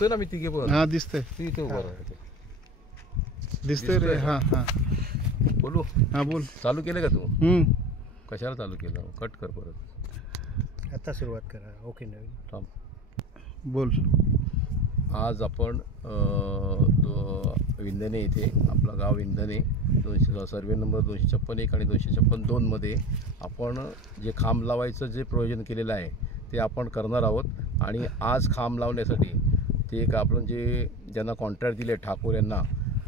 दिसतोय ना मी तिघे पण. हा दिसतंय. तू इथे उभा राहा. दिसतंय रे. हा हा बोलू. हा बोल. चालू केलं का तू? कशाला चालू केलं? कट कर परत. आता सुरुवात करा. ओके नवीन थांब. बोल. आज आपण विंधने इथे आपलं गाव विंधने 200 सर्वे नंबर 256 आणि 256 मध्ये आपण जे खांब लावायचं जे प्रयोजन केलेलं आहे ते आपण करणार आहोत. आणि आज खांब लावण्यासाठी ते एक आपण जे ज्यांना कॉन्ट्रॅक्ट दिले ठाकूर यांना,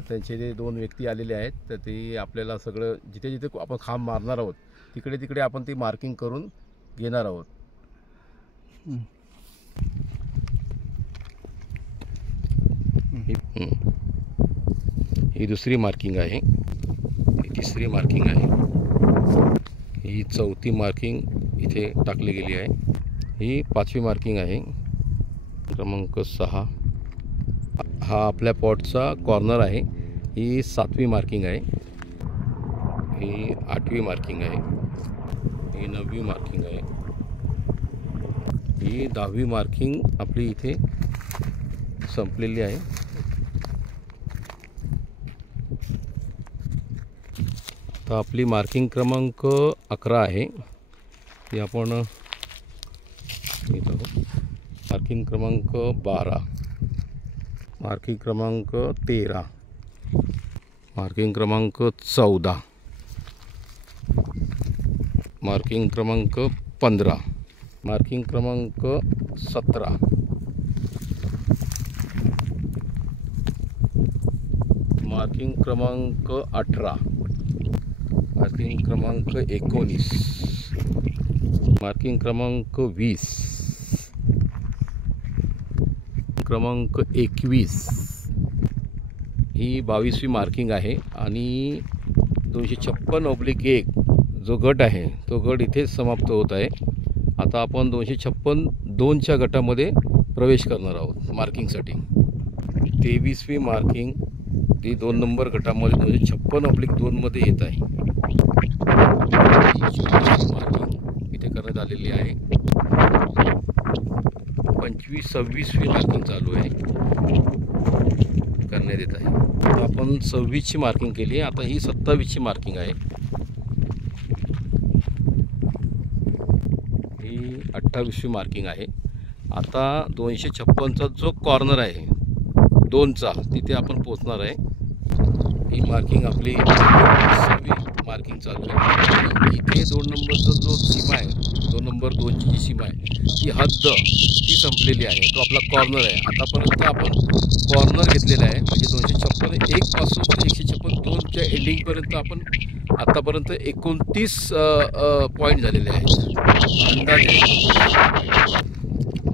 त्यांचे जे 2 व्यक्ती आलेले आहेत, तर ते आपल्याला सगळं जिथे जिथे आपण खांब मारणार आहोत तिकडे तिकडे आपण ती मार्किंग करून घेणार आहोत. ही दुसरी मार्किंग आहे, ही तिसरी मार्किंग आहे, ही चौथी मार्किंग इथे टाकली गेली आहे, ही 5वी मार्किंग आहे, क्रमांक 6. हा आपल्या पॉटचा कॉर्नर आहे, ही 7वी मार्किंग आहे, ही 8वी मार्किंग आहे, ही 9वी मार्किंग आहे, ही 10वी मार्किंग आपली इथे संपलेली आहे. तर आपली मार्किंग क्रमांक 11 आहे, ती आपण मार्किंग क्रमांक 12, मार्किंग क्रमांक 13, मार्किंग क्रमांक 14, मार्किंग क्रमांक 15, मार्किंग क्रमांक 17, मार्किंग क्रमांक 18, मार्किंग क्रमांक 19, मार्किंग क्रमांक 20, क्रमांक 21, ही 22वी मार्किंग आहे. आणि 256/1 जो गट आहे तो गट इथे समाप्त होत आहे. आता आपण 256-2च्या गटामध्ये प्रवेश करणार आहोत मार्किंगसाठी. 23वी मार्किंग ती 2 नंबर गटामध्ये 256/2 मध्ये येत आहे. मार्किंग इथे करण्यात आलेली आहे. 25-26वी मार्किंग चालू आहे, करण्यात येत आहे. आता आपण 26ची मार्किंग केली आहे. आता ही 27ची मार्किंग आहे, ही 28वी मार्किंग आहे. आता 256चा जो कॉर्नर आहे 2चा तिथे आपण पोचणार आहे. ही मार्किंग आपली 20वी मार्किंग चालू आहे. इथे 2 नंबरचा जो सीमा आहे, 2 नंबर 2ची जी सीमा आहे ती हद्द ती संपलेली आहे. तो आपला कॉर्नर आहे. आतापर्यंत आपण कॉर्नर घेतलेला आहे, म्हणजे 256-1 पासून ते 156-2च्या एंडिंगपर्यंत आपण आतापर्यंत 29 पॉईंट झालेले आहेत. अंदाजे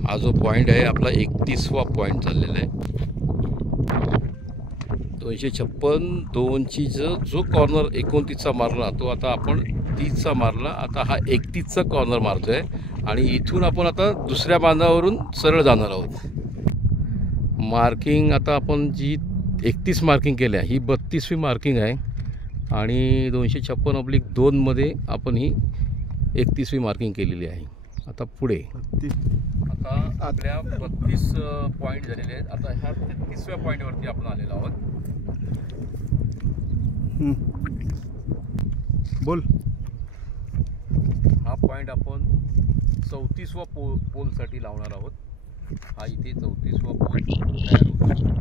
हा जो पॉईंट आहे आपला 31वा पॉईंट चाललेला आहे. 256-2ची जो कॉर्नर 29चा मारला तो आता आपण 30चा मारला. आता हा 31चा कॉर्नर मारतो आहे आणि इथून आपण आता दुसऱ्या बांधावरून सरळ जाणार आहोत. मार्किंग आता आपण जी 31 मार्किंग केल्या ही 32वी मार्किंग आहे आणि 256/2 मध्ये आपण ही 31वी मार्किंग केलेली आहे. आता पुढे आता आपल्या 32 पॉईंट झालेले आहेत. आता ह्या 33व्या पॉईंटवरती आपण आलेलो आहोत. बोल. हा पॉईंट आपण 34वा पोलसाठी लावणार आहोत. हा इथे 34वा पोल तयार होतो.